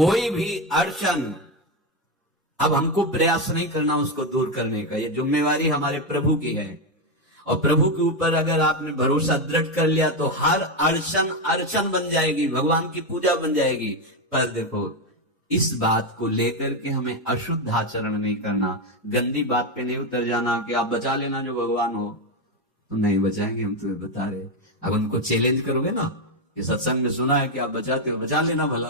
कोई भी अड़चन अब हमको प्रयास नहीं करना उसको दूर करने का, ये जिम्मेवारी हमारे प्रभु की है। और प्रभु के ऊपर अगर आपने भरोसा दृढ़ कर लिया तो हर अड़चन अड़चन बन जाएगी, भगवान की पूजा बन जाएगी। पर देखो, इस बात को लेकर के हमें अशुद्ध आचरण नहीं करना, गंदी बात पे नहीं उतर जाना कि आप बचा लेना जो भगवान हो। तो नहीं बचाएंगे, हम तुम्हें बता रहे। अब उनको चैलेंज करोगे ना कि सत्संग में सुना है कि आप बचाते हो, बचा लेना भला,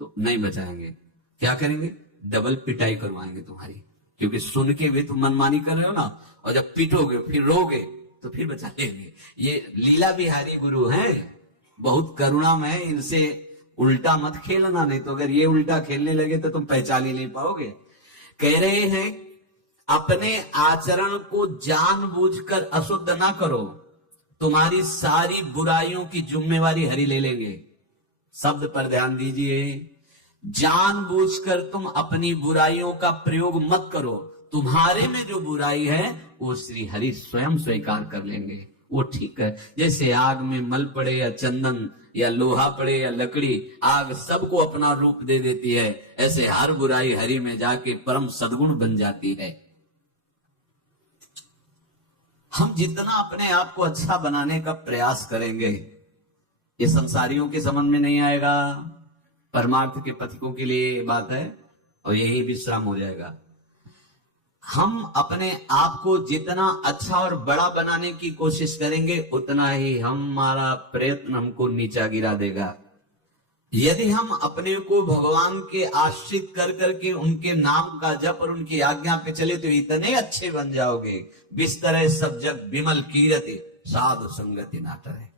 तो नहीं बचाएंगे। क्या करेंगे? डबल पिटाई करवाएंगे तुम्हारी, क्योंकि सुन के भी तुम मनमानी कर रहे हो ना, और जब पीटोगे फिर रोगे तो फिर बचा लेंगे। ये लीला बिहारी गुरु हैं, बहुत करुणामय है, इनसे उल्टा मत खेलना, नहीं तो अगर ये उल्टा खेलने लगे तो तुम पहचान ही नहीं पाओगे। कह रहे हैं अपने आचरण को जानबूझकर अशुद्ध ना करो, तुम्हारी सारी बुराइयों की जिम्मेवारी हरि ले लेंगे। शब्द पर ध्यान दीजिए, जानबूझकर तुम अपनी बुराइयों का प्रयोग मत करो, तुम्हारे में जो बुराई है वो श्री हरि स्वयं स्वीकार कर लेंगे। वो ठीक है, जैसे आग में मल पड़े या चंदन या लोहा पड़े या लकड़ी, आग सबको अपना रूप दे देती है, ऐसे हर बुराई हरि में जाके परम सद्गुण बन जाती है। हम जितना अपने आप को अच्छा बनाने का प्रयास करेंगे, ये संसारियों के समझ में नहीं आएगा, परमार्थ के पथिकों के लिए बात है, और यही विश्राम हो जाएगा। हम अपने आप को जितना अच्छा और बड़ा बनाने की कोशिश करेंगे, उतना ही हमारा प्रयत्न हमको नीचा गिरा देगा। यदि हम अपने को भगवान के आश्रित कर करके उनके नाम का जप और उनकी आज्ञा पे चले तो इतने अच्छे बन जाओगे, बिस्तर सब जग विमल कीरति साधु संगति नाटर है।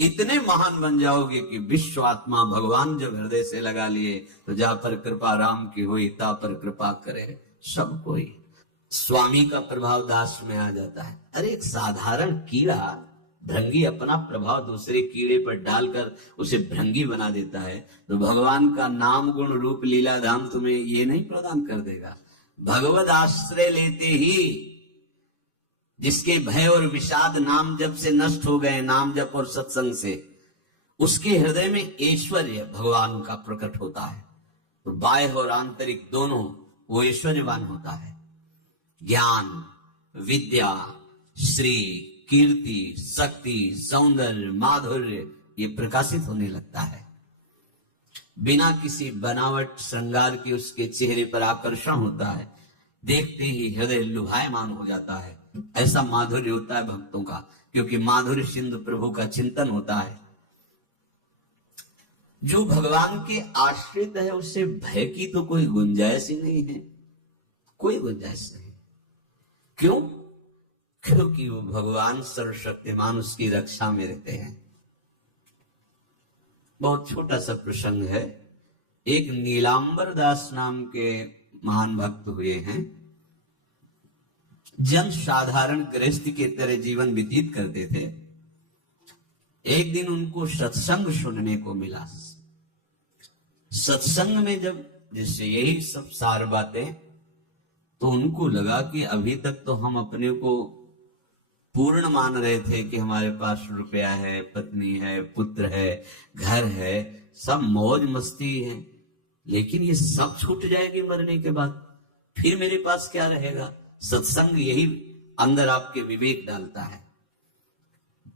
इतने महान बन जाओगे कि विश्व आत्मा भगवान जब हृदय से लगा लिए तो जा पर कृपा राम की हुई, ता पर कृपा करे सब कोई। स्वामी का प्रभाव दास में आ जाता है। अरे एक साधारण कीड़ा भृंगी अपना प्रभाव दूसरे कीड़े पर डालकर उसे भृंगी बना देता है, तो भगवान का नाम गुण रूप लीला धाम तुम्हें ये नहीं प्रदान कर देगा? भगवद आश्रय लेते ही जिसके भय और विषाद नाम जप से नष्ट हो गए, नाम जप और सत्संग से, उसके हृदय में ऐश्वर्य भगवान का प्रकट होता है। तो बाह्य और आंतरिक दोनों वो ऐश्वर्यवान होता है। ज्ञान, विद्या, श्री, कीर्ति, शक्ति, सौंदर्य, माधुर्य ये प्रकाशित होने लगता है। बिना किसी बनावट श्रृंगार के उसके चेहरे पर आकर्षण होता है, देखते ही हृदय लुभायमान हो जाता है। ऐसा माधुर्य होता है भक्तों का, क्योंकि माधुर्य सिंधु प्रभु का चिंतन होता है। जो भगवान के आश्रित है उससे भय की तो कोई गुंजाइश ही नहीं है, कोई गुंजाइश नहीं। क्यों? क्योंकि वो भगवान सर्वशक्तिमान उसकी रक्षा में रहते हैं। बहुत छोटा सा प्रसंग है। एक नीलांबर दास नाम के महान भक्त हुए हैं, जन साधारण गृहस्थी के तरह जीवन व्यतीत करते थे। एक दिन उनको सत्संग सुनने को मिला। सत्संग में जब जैसे यही सब सार बातें, तो उनको लगा कि अभी तक तो हम अपने को पूर्ण मान रहे थे कि हमारे पास रुपया है, पत्नी है, पुत्र है, घर है, सब मौज मस्ती है, लेकिन ये सब छूट जाएगी मरने के बाद, फिर मेरे पास क्या रहेगा? सत्संग यही अंदर आपके विवेक डालता है।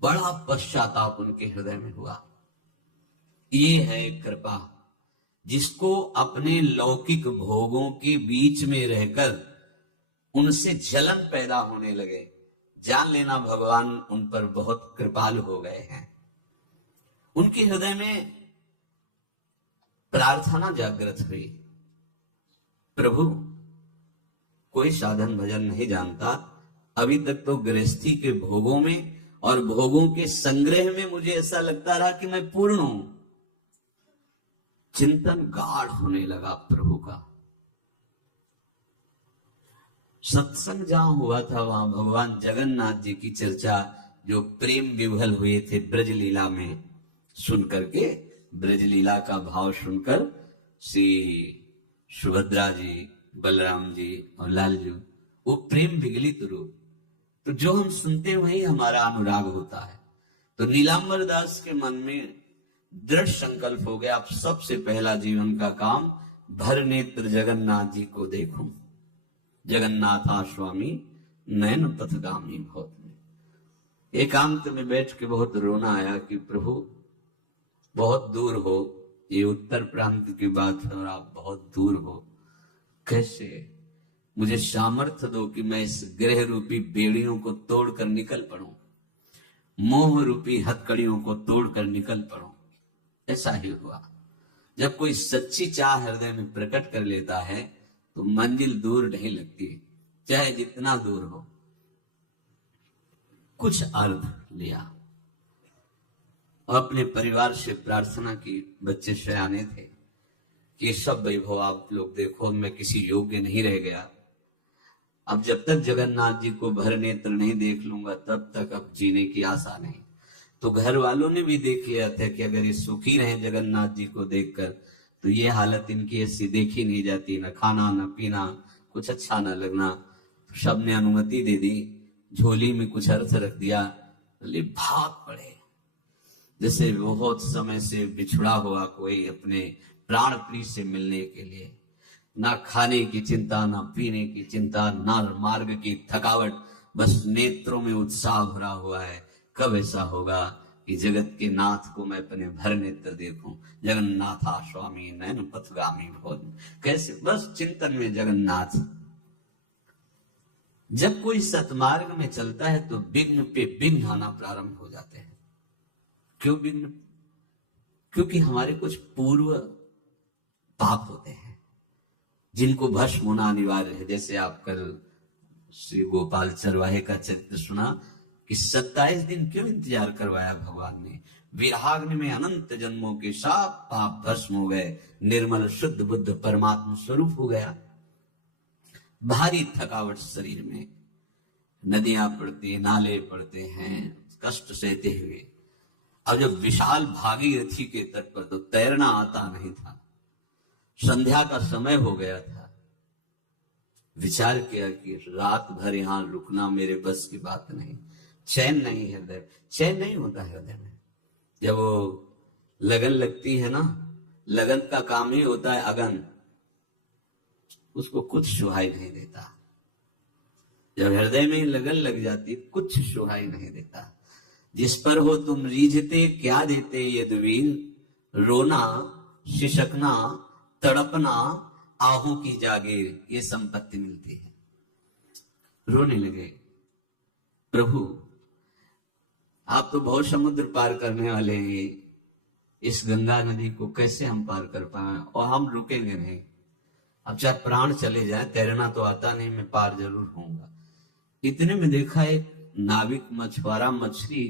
बड़ा पश्चाताप उनके हृदय में हुआ। ये है कृपा, जिसको अपने लौकिक भोगों के बीच में रहकर उनसे जलन पैदा होने लगे, जान लेना भगवान उन पर बहुत कृपालु हो गए हैं। उनके हृदय में प्रार्थना जागृत हुई, प्रभु कोई साधन भजन नहीं जानता, अभी तक तो गृहस्थी के भोगों में और भोगों के संग्रह में मुझे ऐसा लगता रहा कि मैं पूर्ण हूं। चिंतन गाढ़ होने लगा प्रभु का। सत्संग जहां हुआ था वहां भगवान जगन्नाथ जी की चर्चा, जो प्रेम विवहल हुए थे ब्रज लीला में, सुन करके ब्रज लीला का भाव सुनकर श्री सुभद्रा जी, बलराम जी और लाल जी, वो प्रेम विगलित रूप, तो जो हम सुनते वही हमारा अनुराग होता है। तो नीलांबर दास के मन में दृढ़ संकल्प हो गया, अब सबसे पहला जीवन का काम भर नेत्र जगन्नाथ जी को देखूं। जगन्नाथा स्वामी नयन पथगामी बहुत। एकांत में बैठ के बहुत रोना आया कि प्रभु बहुत दूर हो, ये उत्तर प्रांत की बात है और आप बहुत दूर हो, कैसे मुझे सामर्थ्य दो कि मैं इस ग्रह रूपी बेड़ियों को तोड़कर निकल पड़ूं, मोह रूपी हथकड़ियों को तोड़कर निकल पड़ूं। ऐसा ही हुआ। जब कोई सच्ची चाह हृदय में प्रकट कर लेता है तो मंजिल दूर नहीं लगती, चाहे जितना दूर हो। कुछ अर्थ लिया, अपने परिवार से प्रार्थना की, बच्चे सयाने थे कि सब वैभव आप लोग देखो, मैं किसी योग्य नहीं रह गया, अब जब तक जगन्नाथ जी को भर नेत्र नहीं देख लूंगा तब तक अब जीने की आशा नहीं। तो घर वालों ने भी देख लिया था कि अगर ये सुखी रहे जगन्नाथ जी को देखकर तो ये हालत इनकी ऐसी देखी नहीं जाती, न खाना न पीना, कुछ अच्छा न लगना। तो सबने अनुमति दे दी, झोली में कुछ अर्थ रख दिया, बोले भाग पड़े जैसे बहुत समय से बिछड़ा हुआ कोई अपने प्राण प्रिय से मिलने के लिए। ना खाने की चिंता, ना पीने की चिंता, ना मार्ग की थकावट, बस नेत्रों में उत्साह भरा हुआ है। कब ऐसा होगा कि जगत के नाथ को मैं अपने भर नेत्र देखूं। जगन्नाथा स्वामी नयन पथगामी भोज। कैसे, बस चिंतन में जगन्नाथ। जब कोई सतमार्ग में चलता है तो विघ्न पे विघ्न आना प्रारंभ हो जाते हैं। क्यों विघ्न? क्योंकि हमारे कुछ पूर्व पाप होते हैं जिनको भस्म होना अनिवार्य है। जैसे आप कल श्री गोपाल चरवाहे का चरित्र सुना कि 27 दिन क्यों इंतजार करवाया भगवान ने। विराग्नि में अनंत जन्मों के सब पाप भस्म हो गए, निर्मल शुद्ध बुद्ध परमात्मा स्वरूप हो गया। भारी थकावट शरीर में, नदियां पड़ती, नाले पड़ते हैं, कष्ट सहते हुए। अब जब विशाल भागीरथी के तट पर तो तैरना आता नहीं था, संध्या का समय हो गया था। विचार किया कि रात भर यहां रुकना मेरे बस की बात नहीं। चैन नहीं, हृदय चैन नहीं होता हृदय में। जब वो लगन लगती है ना, लगन का काम ही होता है अगन, उसको कुछ सुहाई नहीं देता। जब हृदय में लगन लग जाती कुछ सुहाई नहीं देता। जिस पर हो तुम रीझते क्या देते यदुवीर, रोना शिशकना तड़पना आहू की जागीर, ये संपत्ति मिलती है। रोने लगे, प्रभु आप तो बहुत समुद्र पार करने वाले हैं, इस गंगा नदी को कैसे हम पार कर पाए, और हम रुकेंगे नहीं। अब चाहे प्राण चले जाए, तैरना तो आता नहीं, मैं पार जरूर होऊंगा। इतने में देखा एक नाविक मछुआरा मछली,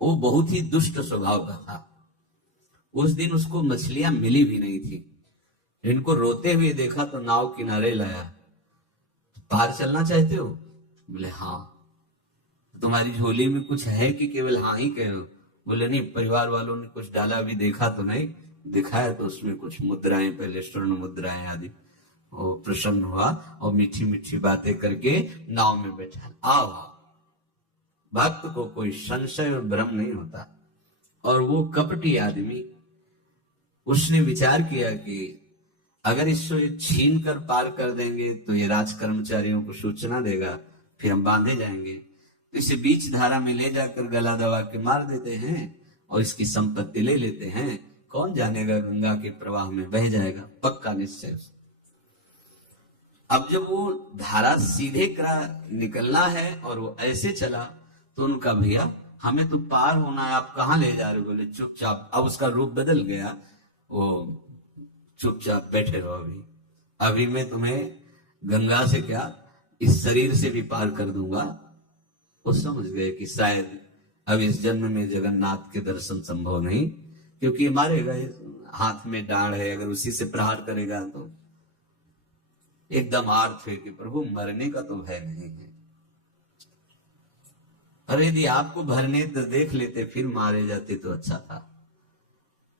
वो बहुत ही दुष्ट स्वभाव का था। उस दिन उसको मछलियां मिली भी नहीं थी। इनको रोते हुए देखा तो नाव किनारे लाया। पार चलना चाहते हो? बोले हाँ। तुम्हारी झोली में कुछ है कि केवल हाँ ही कहे हो? बोले नहीं, परिवार वालों ने कुछ डाला भी देखा तो नहीं, दिखाया तो उसमें कुछ मुद्राएं, पहले स्वर्ण मुद्राएं आदि। वो प्रसन्न हुआ और मीठी मीठी बातें करके नाव में बैठा। आओ, भक्त को कोई संशय और भ्रम नहीं होता। और वो कपटी आदमी, उसने विचार किया कि अगर इसको छीन कर पार कर देंगे तो ये राज कर्मचारियों को सूचना देगा, फिर हम बांधे जाएंगे। तो इसे बीच धारा में ले जाकर गला दबा के मार देते हैं और इसकी संपत्ति ले लेते हैं। कौन जानेगा, गंगा के प्रवाह में बह जाएगा, पक्का निश्चय। अब जब वो धारा सीधे निकलना है और वो ऐसे चला तो उनका भैया हमें तो पार होना है, आप कहाँ ले जा रहे हो? बोले चुपचाप। अब उसका रूप बदल गया, वो चुपचाप बैठे रहो, अभी मैं तुम्हें गंगा से क्या इस शरीर से भी पार कर दूंगा। वो समझ गए कि शायद अब इस जन्म में जगन्नाथ के दर्शन संभव नहीं, क्योंकि मारेगा, हाथ में डांड है, अगर उसी से प्रहार करेगा तो। एकदम आर्थ है कि प्रभु मरने का तो भय नहीं है, अरे यदि आपको भरने देख लेते फिर मारे जाते तो अच्छा था।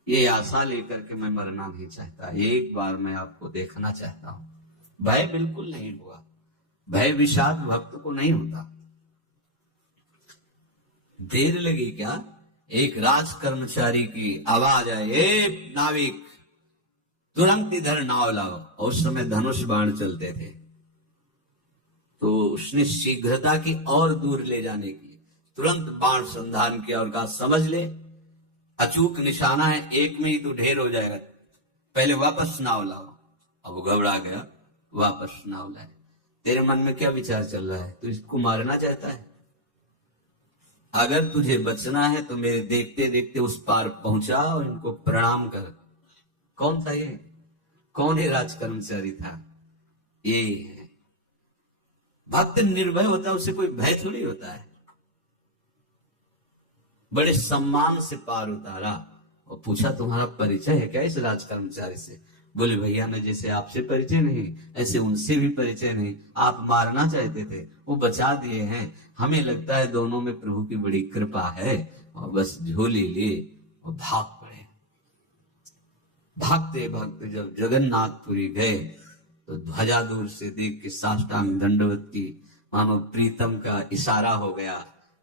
ये आशा लेकर के मैं मरना नहीं चाहता, एक बार मैं आपको देखना चाहता हूं। भय बिल्कुल नहीं हुआ, भय विषाद भक्त को नहीं होता। देर लगी क्या? एक राज कर्मचारी की आवाज आई, ए नाविक तुरंत इधर नाव लाओ। और उस समय धनुष बाण चलते थे, तो उसने शीघ्रता की और दूर ले जाने की तुरंत बाण संधान किया और कहा समझ ले अचूक निशाना है, एक में ही तो ढेर हो जाएगा, पहले वापस नाव लाओ। अब वो घबरा गया, वापस नाव लाए। तेरे मन में क्या विचार चल रहा है? तू इसको मारना चाहता है? अगर तुझे बचना है तो मेरे देखते देखते उस पार पहुंचा और इनको प्रणाम कर। कौन था ये? कौन है राज कर्मचारी था? ये है भक्त। निर्भय होता है, उसे कोई भय थोड़ी होता है। बड़े सम्मान से पार उतारा और पूछा तुम्हारा परिचय है क्या इस राज कर्मचारी से? बोले भैया ने जैसे आपसे परिचय नहीं ऐसे उनसे भी परिचय नहीं, आप मारना चाहते थे वो बचा दिए हैं, हमें लगता है दोनों में प्रभु की बड़ी कृपा है। और बस झोली ले और भाग पड़े। भागते भागते जब जगन्नाथपुरी गए तो ध्वजा दूर से देख के साष्टांग दंडवत की, मानो प्रीतम का इशारा हो गया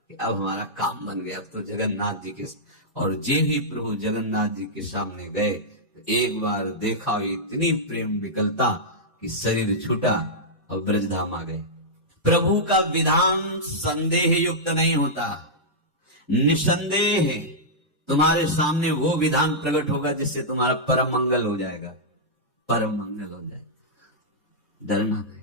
कि अब हमारा काम बन गया। अब तो जगन्नाथ जी के, और जे ही प्रभु जगन्नाथ जी के सामने गए तो एक बार देखा इतनी प्रेम विकलता कि शरीर छूटा और ब्रजधाम आ गए। प्रभु का विधान संदेह युक्त नहीं होता, निसंदेह तुम्हारे सामने वो विधान प्रकट होगा जिससे तुम्हारा परम मंगल हो जाएगा, परम मंगल हो जाएगा। डरना नहीं।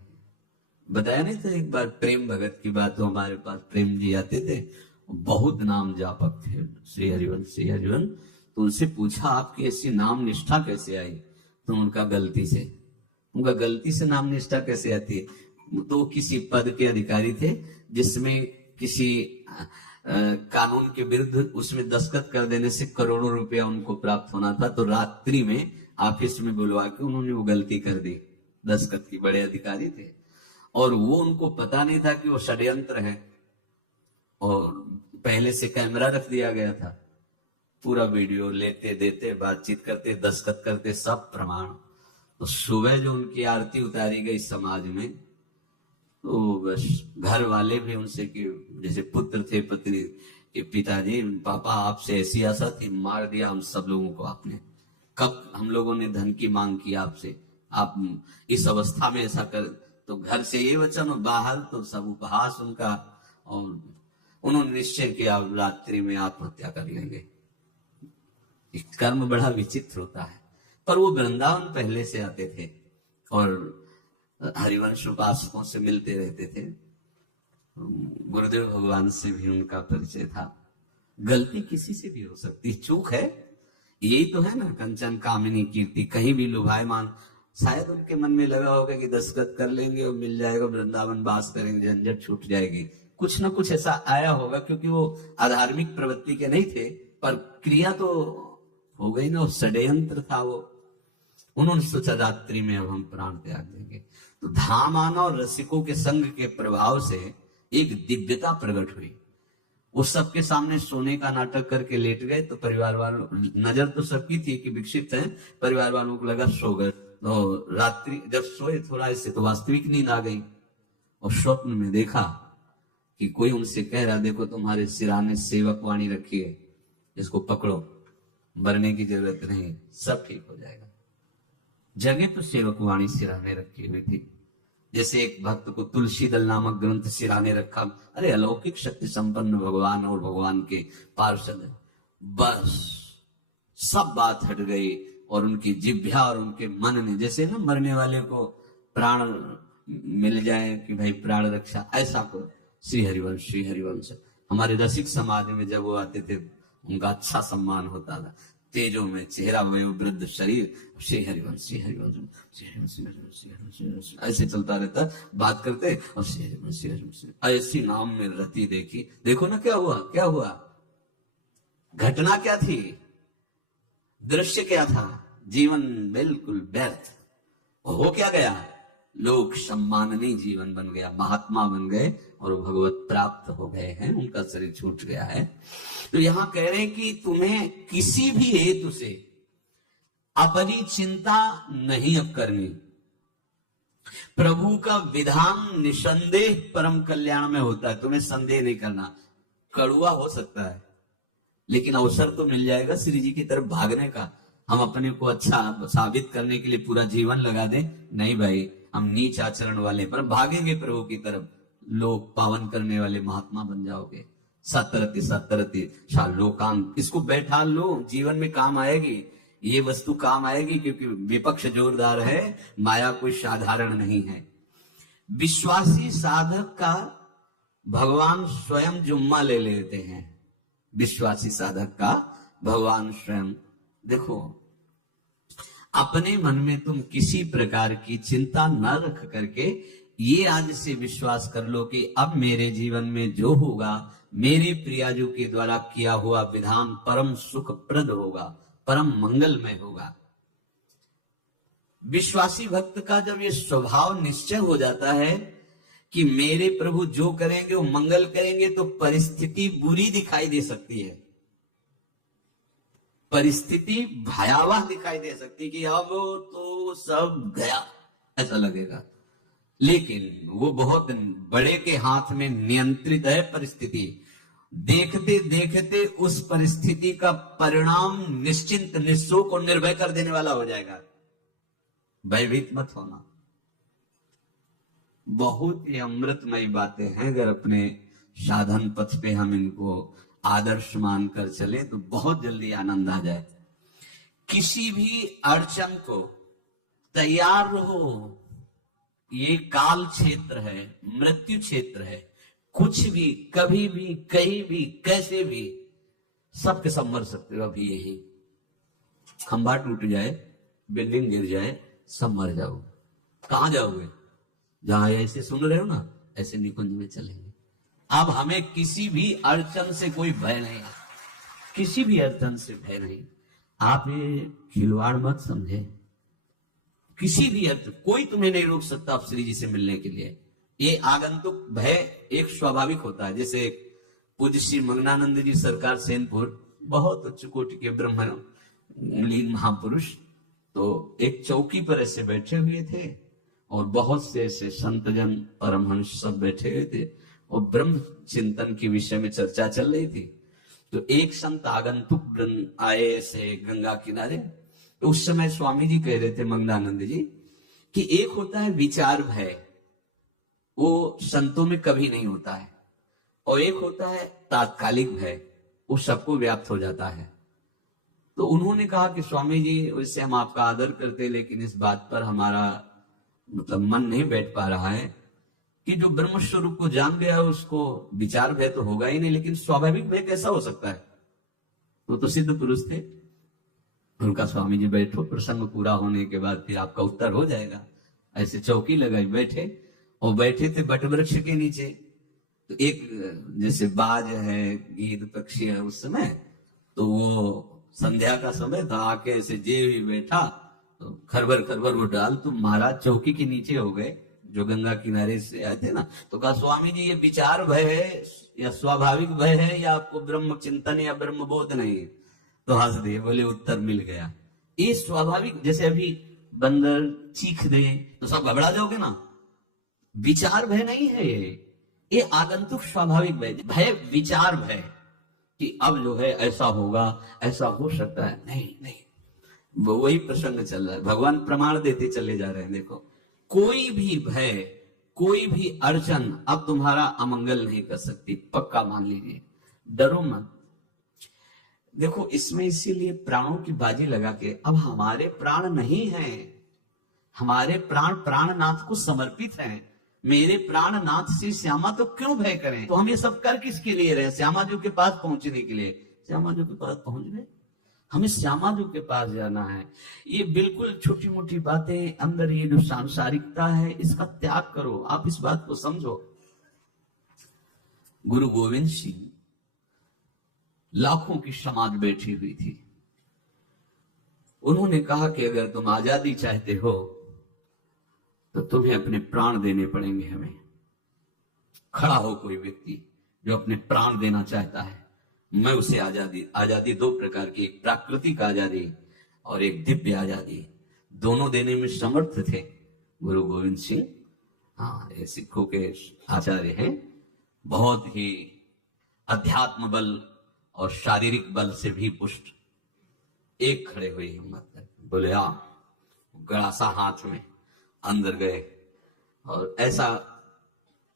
बताया नहीं था एक बार प्रेम भगत की बात, तो हमारे पास प्रेम जी आते थे, बहुत नाम जापक थे, श्री हरिवंश श्री हरिवंश। तो उनसे पूछा आपकी ऐसी नाम निष्ठा कैसे आई? तो उनका गलती से नाम निष्ठा कैसे आती है? तो किसी पद के अधिकारी थे जिसमें किसी कानून के विरुद्ध उसमें दस्तखत कर देने से करोड़ों रुपया उनको प्राप्त होना था। तो रात्रि में ऑफिस में बुलवा के उन्होंने वो गलती कर दी। दस्तखत की बड़े अधिकारी थे और वो उनको पता नहीं था कि वो षड्यंत्र है, और पहले से कैमरा रख दिया गया था, पूरा वीडियो लेते देते बातचीत करते दस्तखत करते सब प्रमाण। तो सुबह जो उनकी आरती उतारी गई समाज में, तो बस घर वाले भी उनसे कि जैसे पुत्र थे पत्नी के, पिताजी पापा आपसे ऐसी आशा थी, मार दिया हम सब लोगों को आपने, कब हम लोगों ने धन की मांग की आपसे, आप इस अवस्था में ऐसा कर। तो घर से ये वचन और बाहर तो सब उपहास उनका, और उन्होंने निश्चय किया रात्रि में आत्महत्या कर लेंगे। कर्म बड़ा विचित्र होता है। पर वो वृंदावन पहले से आते थे और हरिवंश उपासकों से मिलते रहते थे, गुरुदेव भगवान से भी उनका परिचय था। गलती किसी से भी हो सकती, चूक है, यही तो है ना। कंचन कामिनी कीर्ति, कहीं भी लुभायमान। शायद उनके मन में लगा होगा कि दस्तखत कर लेंगे और मिल जाएगा, वृंदावन वास करेंगे, झंझट छूट जाएगी, कुछ ना कुछ ऐसा आया होगा, क्योंकि वो अधार्मिक प्रवृत्ति के नहीं थे, पर क्रिया तो हो गई ना, षड्यंत्र था वो। उन्होंने सोचा रात्रि में अब हम प्राण त्याग देंगे। तो धाम आना और रसिकों के संग के प्रभाव से एक दिव्यता प्रकट हुई। वो सबके सामने सोने का नाटक करके लेट गए, तो परिवार वालों, नजर तो सबकी थी कि विक्षिप्त है, परिवार वालों को लगा सो गए। तो रात्रि जब सोए थोड़ा इससे तो वास्तविक नींद आ गई, और स्वप्न में देखा कि कोई उनसे कह रहा, देखो तुम्हारे सिराने सेवक वाणी रखी है, इसको पकड़ो, मरने की जरूरत नहीं, सब ठीक हो जाएगा। जगह तो सेवक वाणी सिराने रखी हुई थी, जैसे एक भक्त को तुलसी दल नामक ग्रंथ सिराने रखा। अरे अलौकिक शक्ति संपन्न भगवान और भगवान के पार्षद, बस सब बात हट गई, और उनकी जिह्वा और उनके मन ने, जैसे ना मरने वाले को प्राण मिल जाए कि भाई प्राण रक्षा, ऐसा को श्री हरिवंश हमारे रसिक समाज में जब वो आते थे उनका अच्छा सम्मान होता था। तेजों में चेहरा, वयोवृद्ध शरीर, श्री हरिवंश ऐसे चलता रहता, बात करते और श्री हरिवंश ऐसी नाम में रति देखी। देखो ना क्या हुआ, घटना क्या थी, दृश्य क्या था, जीवन बिल्कुल व्यर्थ हो क्या गया, लोक सम्माननीय जीवन बन गया, महात्मा बन गए और भगवत प्राप्त हो गए हैं, उनका शरीर छूट गया है। तो यहां कह रहे हैं कि तुम्हें किसी भी हेतु से अपनी चिंता नहीं अब करनी। प्रभु का विधान निसंदेह परम कल्याण में होता है, तुम्हें संदेह नहीं करना। कड़ुआ हो सकता है लेकिन अवसर तो मिल जाएगा श्री जी की तरफ भागने का। हम अपने को अच्छा साबित करने के लिए पूरा जीवन लगा दें, नहीं भाई, हम नीच आचरण वाले पर भागेंगे प्रभु की तरफ, लोग पावन करने वाले महात्मा बन जाओगे। सतरति सतरति लोकांत, इसको बैठा लो, जीवन में काम आएगी, ये वस्तु काम आएगी, क्योंकि विपक्ष जोरदार है, माया कोई साधारण नहीं है। विश्वासी साधक का भगवान स्वयं जुम्मा ले लेते हैं। विश्वासी साधक का भगवान स्वयं, देखो अपने मन में तुम किसी प्रकार की चिंता न रख करके ये आज से विश्वास कर लो कि अब मेरे जीवन में जो होगा, मेरे प्रियाजू के द्वारा किया हुआ विधान परम सुखप्रद होगा, परम मंगलमय होगा। विश्वासी भक्त का जब ये स्वभाव निश्चय हो जाता है कि मेरे प्रभु जो करेंगे वो मंगल करेंगे, तो परिस्थिति बुरी दिखाई दे सकती है, परिस्थिति भयावह दिखाई दे सकती है कि अब तो सब गया, ऐसा लगेगा। लेकिन वो बहुत बड़े के हाथ में नियंत्रित है परिस्थिति। देखते देखते उस परिस्थिति का परिणाम निश्चिंत निस्सो को निर्भय कर देने वाला हो जाएगा। भयभीत मत होना। बहुत ही अमृतमयी बातें हैं, अगर अपने साधन पथ पे हम इनको आदर्श मानकर चले तो बहुत जल्दी आनंद आ जाए। किसी भी अड़चन को तैयार रहो, ये काल क्षेत्र है, मृत्यु क्षेत्र है, कुछ भी कभी भी कहीं भी कैसे भी सबके सब मर सकते हो। अभी यही खंभा टूट जाए, बिल्डिंग गिर जाए, सब मर जाओ, कहां जाओगे? जहां ऐसे सुन रहे हो ना, ऐसे निकुंज में चलेंगे। अब हमें किसी भी अड़चन से कोई भय नहीं है, किसी भी अड़चन से भय नहीं। आप ये खिलवाड़ मत समझे, किसी भी अड़चन कोई तुम्हें नहीं रोक सकता आप श्री जी से मिलने के लिए। ये आगंतुक भय एक स्वाभाविक होता है। जैसे पूज्य श्री मंगनानंद जी सरकार सेनपुर, बहुत उच्च कोटि के ब्रह्मलीन महापुरुष, तो एक चौकी पर ऐसे बैठे हुए थे और बहुत से ऐसे संतजन परमहंस सब बैठे हुए थे और ब्रह्म चिंतन के विषय में चर्चा चल रही थी। तो एक संत आगंतुक आए ऐसे गंगा किनारे, तो उस समय स्वामी जी कह रहे थे मंगनानंद जी कि एक होता है विचार भय, वो संतों में कभी नहीं होता है, और एक होता है तात्कालिक भय, वो सबको व्याप्त हो जाता है। तो उन्होंने कहा कि स्वामी जी वैसे हम आपका आदर करते, लेकिन इस बात पर हमारा मतलब मन नहीं बैठ पा रहा है कि जो ब्रह्म स्वरूप को जान गया है उसको विचार भय तो होगा ही नहीं, लेकिन स्वाभाविक भय कैसा हो सकता है? वो तो सिद्ध पुरुष थे। उनका स्वामी जी बैठो, प्रसंग पूरा होने के बाद फिर आपका उत्तर हो जाएगा। ऐसे चौकी लगाई बैठे, और बैठे थे बट वृक्ष के नीचे। तो एक जैसे बाज है, गीद पक्षी है, उस समय तो वो संध्या का समय था, आके ऐसे जे भी बैठा तो खरबर खरबर वो डाल, तो महाराज चौकी के नीचे हो गए जो गंगा किनारे से आए थे ना। तो कहा स्वामी जी ये विचार भय है या स्वाभाविक भय है, या आपको ब्रह्म चिंतन या ब्रह्म बोध नहीं है? तो हंस दे, बोले उत्तर मिल गया। ये स्वाभाविक, जैसे अभी बंदर चीख दे तो सब घबरा जाओगे ना, विचार भय नहीं है ये आगंतुक स्वाभाविक भय। भय विचार भय कि अब जो है ऐसा होगा, ऐसा हो सकता है, नहीं नहीं, वही प्रसंग चल रहा है। भगवान प्रमाण देते चले जा रहे हैं। देखो, कोई भी भय, कोई भी अड़चन अब तुम्हारा अमंगल नहीं कर सकती, पक्का मान लीजिए, डरो मत। देखो इसमें इसीलिए प्राणों की बाजी लगा के, अब हमारे प्राण नहीं हैं, हमारे प्राण प्राणनाथ को समर्पित हैं। मेरे प्राणनाथ से श्यामा तो क्यों भय करें? तो हम ये सब कर किसके लिए रहे? श्यामा जी के पास पहुंचने के लिए। श्यामा जी के पास पहुंच गए, हमें श्यामा जी के पास जाना है। ये बिल्कुल छोटी मोटी बातें, अंदर ये जो सांसारिकता है इसका त्याग करो। आप इस बात को समझो। गुरु गोविंद सिंह, लाखों की समाज बैठी हुई थी, उन्होंने कहा कि अगर तुम आजादी चाहते हो तो तुम्हें अपने प्राण देने पड़ेंगे। हमें खड़ा हो कोई व्यक्ति जो अपने प्राण देना चाहता है, मैं उसे आजादी। आजादी दो प्रकार की, एक प्राकृतिक आजादी और एक दिव्य आजादी, दोनों देने में समर्थ थे गुरु गोविंद सिंह। हाँ, ये सिखों के आचार्य हैं, बहुत ही अध्यात्म बल और शारीरिक बल से भी पुष्ट, एक खड़े हुए हिम्मत करके बोले आ, गड़ासा हाथ में अंदर गए और ऐसा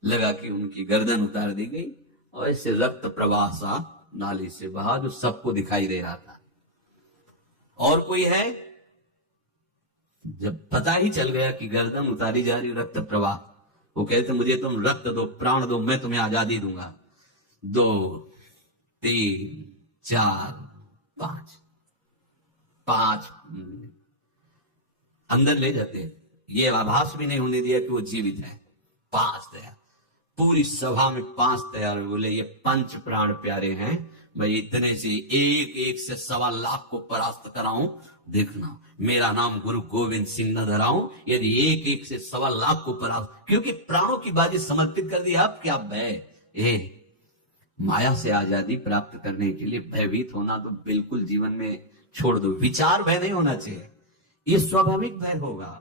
लगा कि उनकी गर्दन उतार दी गई और ऐसे रक्त प्रवाह सा नाली से बहा जो सबको दिखाई दे रहा था। और कोई है? जब पता ही चल गया कि गर्दन उतारी जा रही, रक्त प्रवाह, वो कहते मुझे तुम रक्त दो, प्राण दो, मैं तुम्हें आजादी दूंगा। 2 3 4 5 अंदर ले जाते, ये आभास भी नहीं होने दिया कि वो जीवित है। 5 तैयार, पूरी सभा में 5 तैयार। बोले ये पंच प्राण प्यारे हैं, मैं इतने से एक एक से 1.25 लाख को परास्त कराऊं, देखना मेरा नाम गुरु गोविंद सिंह न धराऊं, यदि एक एक से 1.25 लाख को परास्त, क्योंकि प्राणों की बाजी समर्पित कर दी। अब क्या भय? माया से आजादी प्राप्त करने के लिए भयभीत होना तो बिल्कुल जीवन में छोड़ दो। विचार भय नहीं होना चाहिए, ये स्वाभाविक भय होगा।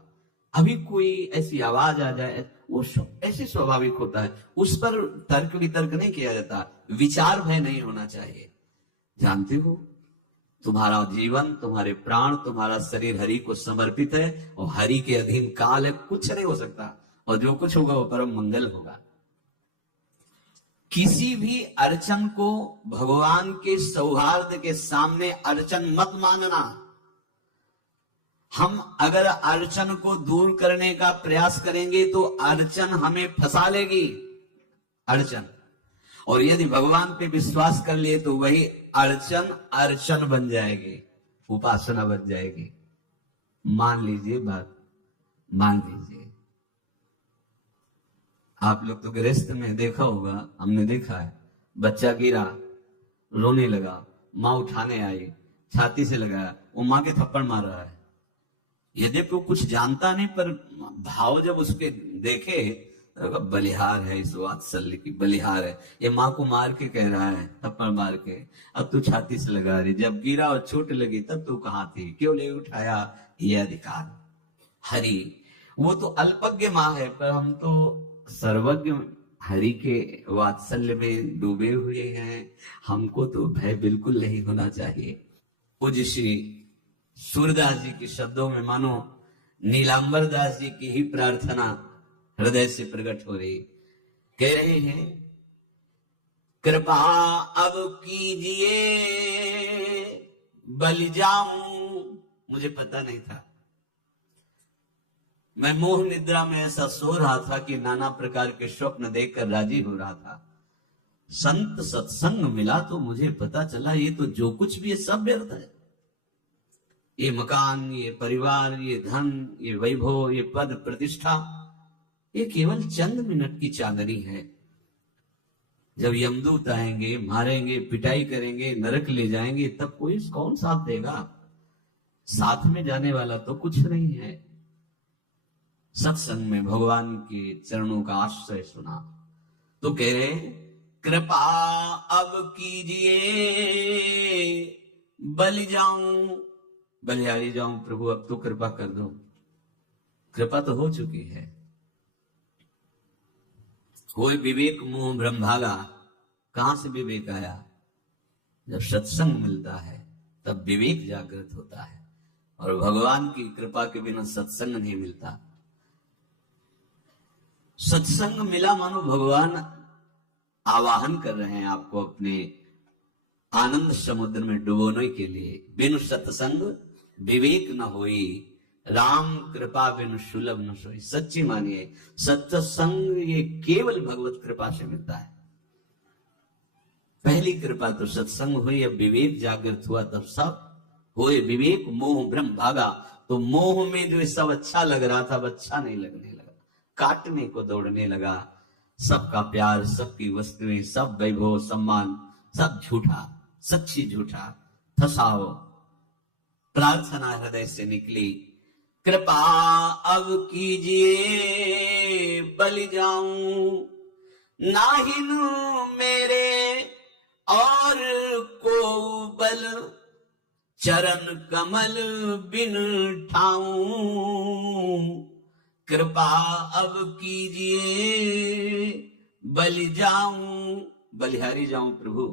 अभी कोई ऐसी आवाज आ जाए, वो ऐसे स्वाभाविक होता है, उस पर तर्क वितर्क नहीं किया जाता। विचार भय नहीं होना चाहिए। जानते हो, तुम्हारा जीवन, तुम्हारे प्राण, तुम्हारा शरीर हरि को समर्पित है और हरि के अधीन काल है, कुछ नहीं हो सकता, और जो कुछ होगा वो परम मंगल होगा। किसी भी अड़चन को भगवान के सौहार्द के सामने अड़चन मत मानना। हम अगर अड़चन को दूर करने का प्रयास करेंगे तो अड़चन हमें फंसा लेगी, अड़चन। और यदि भगवान पे विश्वास कर लिए तो वही अड़चन बन जाएगी, उपासना बन जाएगी। मान लीजिए बात, मान लीजिए आप लोग तो गृहस्थ में देखा होगा, हमने देखा है, बच्चा गिरा, रोने लगा, माँ उठाने आई, छाती से लगाया, वो माँ के थप्पड़ मार रहा है। यद्यपि वो कुछ जानता नहीं, पर भाव जब उसके देखे, बलिहार है, इस वात्सल्य की बलिहार है, ये माँ को मार के कह रहा है, थप्पड़ मार के, अब तू छाती से लगा रही, जब गिरा और चोट लगी तब तू कहाँ थी, क्यों ले उठाया? ये अधिकार हरि, वो तो अल्पज्ञ माँ है, पर हम तो सर्वज्ञ हरि के वात्सल्य में डूबे हुए हैं। हमको तो भय बिल्कुल नहीं होना चाहिए। पूज्य श्री सूरदास जी के शब्दों में मानो नीलांबर दास जी की ही प्रार्थना हृदय से प्रकट हो रही। कह रहे हैं, कृपा अब कीजिए बलि जाऊं। मुझे पता नहीं था, मैं मोह निद्रा में ऐसा सो रहा था कि नाना प्रकार के स्वप्न देखकर राजी हो रहा था। संत सत्संग मिला तो मुझे पता चला ये तो जो कुछ भी है सब व्यर्थ है। ये मकान, ये परिवार, ये धन, ये वैभव, ये पद प्रतिष्ठा, ये केवल चंद मिनट की चांदनी है। जब यमदूत आएंगे, मारेंगे, पिटाई करेंगे, नरक ले जाएंगे, तब कोई कौन साथ देगा? साथ में जाने वाला तो कुछ नहीं है। सत्संग में भगवान के चरणों का आश्रय सुना तो कह रहे, कृपा अब कीजिए बलि जाऊं, बलिहारी जाऊं प्रभु, अब तो कृपा कर दो। कृपा तो हो चुकी है। कोई विवेक मोह भ्रम भागा, कहां से विवेक आया? जब सत्संग मिलता है तब विवेक जागृत होता है, और भगवान की कृपा के बिना सत्संग नहीं मिलता। सत्संग मिला मानो भगवान आवाहन कर रहे हैं आपको अपने आनंद समुद्र में डुबोने के लिए। बिनु सत्संग विवेक न होई, राम कृपा बिनु सुलभ न सोई। सच्ची मानिए, सत्संग ये केवल भगवत कृपा से मिलता है। पहली कृपा तो सत्संग हुई, अब विवेक जागृत हुआ, तब सब हुए। विवेक मोह भ्रम भागा, तो मोह में जो सब अच्छा लग रहा था अब अच्छा नहीं लगने लगा, काटने को दौड़ने लगा। सबका प्यार, सबकी वस्तुएं, सब वैभव सम्मान, सब झूठा, सच्ची झूठा। फसाओ। प्रार्थना हृदय से निकली, कृपा अब कीजिए बलि जाऊं, नाहिन मेरे और को बल, चरण कमल बिन ठाऊं। कृपा अब कीजिए बलि जाऊं, बलिहारी जाऊं प्रभु,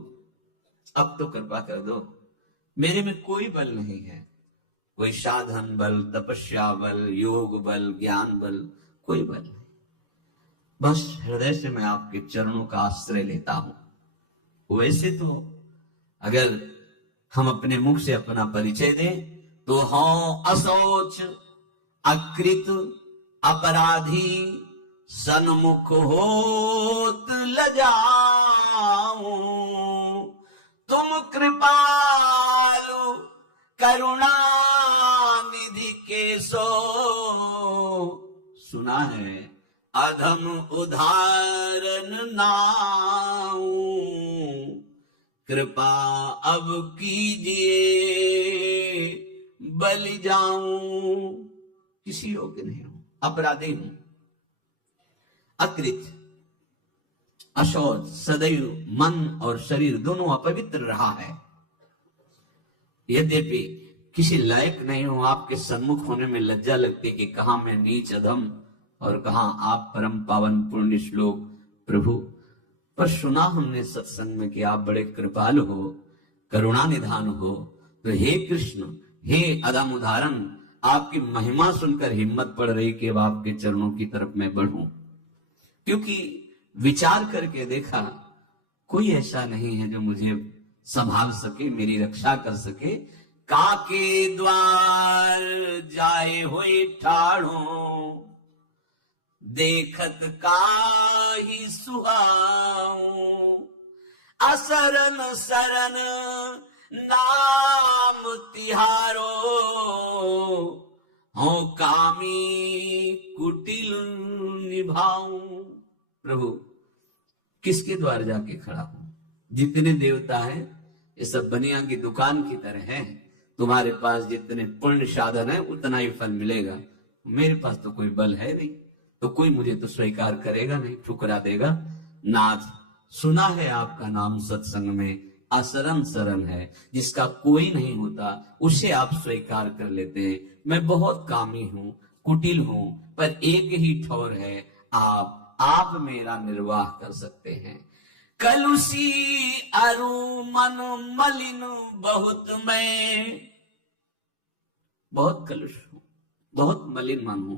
अब तो कृपा कर दो, मेरे में कोई बल नहीं है, कोई साधन बल, तपस्या बल, योग बल, ज्ञान बल, कोई बल नहीं। बस हृदय से मैं आपके चरणों का आश्रय लेता हूं। वैसे तो अगर हम अपने मुख से अपना परिचय दें तो हाँ असोच अकृत अपराधी सन्मुख होत लजाऊं, तुम कृपालु करुणा निधि के सो, सुना है अधम उदाहरण नाऊं, कृपा अब कीजिए बलि जाऊं, किसी योग्य नहीं हूं, अपराधी हूं, अकृत अशौच, सदैव मन और शरीर दोनों अपवित्र रहा है। यद्यपि किसी लायक नहीं हूं, आपके सन्मुख होने में लज्जा लगती कि कहां मैं नीच अधम और कहां आप परम पावन पुण्य श्लोक प्रभु। पर सुना हमने सत्संग में कि आप बड़े कृपालु हो, करुणा निधान हो, तो हे कृष्ण, हे अधम उदाहरण, आपकी महिमा सुनकर हिम्मत पड़ रही कि अब आपके चरणों की तरफ मैं बढ़ूं। क्योंकि विचार करके देखा कोई ऐसा नहीं है जो मुझे संभाल सके, मेरी रक्षा कर सके। काके द्वार जाए हुए ठाड़ो, देखत काही सुहाऊं, असरन सरन नाम तिहारो, हो कामी कुटिल निभाऊं। प्रभु किसके द्वार जाके खड़ा हूं? जितने देवता हैं ये सब बनिया की दुकान की तरह हैं। तुम्हारे पास जितने पुण्य साधन है उतना ही फल मिलेगा, मेरे पास तो कोई बल है नहीं, तो कोई मुझे तो स्वीकार करेगा नहीं, ठुकरा देगा। नाथ, सुना है आपका नाम सत्संग में असरन सरन है, जिसका कोई नहीं होता उसे आप स्वीकार कर लेते हैं। मैं बहुत कामी हूं, कुटिल हूं, पर एक ही ठौर है, आप मेरा निर्वाह कर सकते हैं। कलुषी अरु मन मलिन बहुत, मैं बहुत कलुष हूं, बहुत मलिन मन हूं,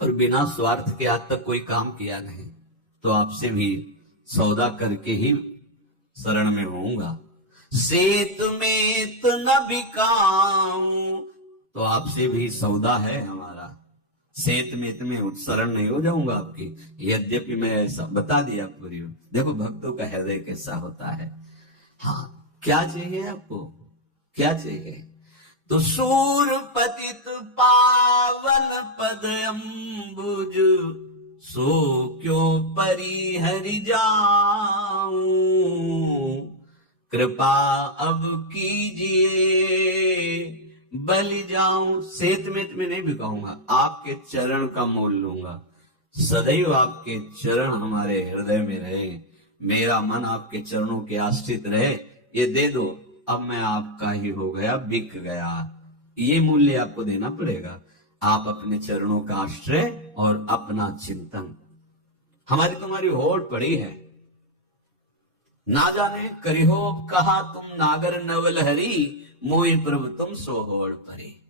पर बिना स्वार्थ के आज तक कोई काम किया नहीं, तो आपसे भी सौदा करके ही शरण में होऊंगा। सेत में तो न बिकाऊं, तो आपसे भी सौदा है हमारा, सेत में शरण नहीं हो जाऊंगा आपकी। यद्यपि मैं ऐसा बता दिया पूरी, देखो भक्तों का हृदय कैसा होता है। हाँ, क्या चाहिए आपको, क्या चाहिए? तो सूर पतित पावन पद अम्बुज, सो क्यों परिहरि जाऊं, कृपा अब कीजिए बलि जाऊं। सेत में नहीं बिकाऊंगा, आपके चरण का मोल लूंगा। सदैव आपके चरण हमारे हृदय में रहे, मेरा मन आपके चरणों के आश्रित रहे। ये दे दो, अब मैं आपका ही हो गया, बिक गया। ये मूल्य आपको देना पड़ेगा। आप अपने चरणों का आश्रय और अपना चिंतन, हमारी तुम्हारी होड़ पड़ी है। ना जाने करिहो कहा तुम नागर नवल हरी, मोहि प्रभु तुम सो होड़ परी।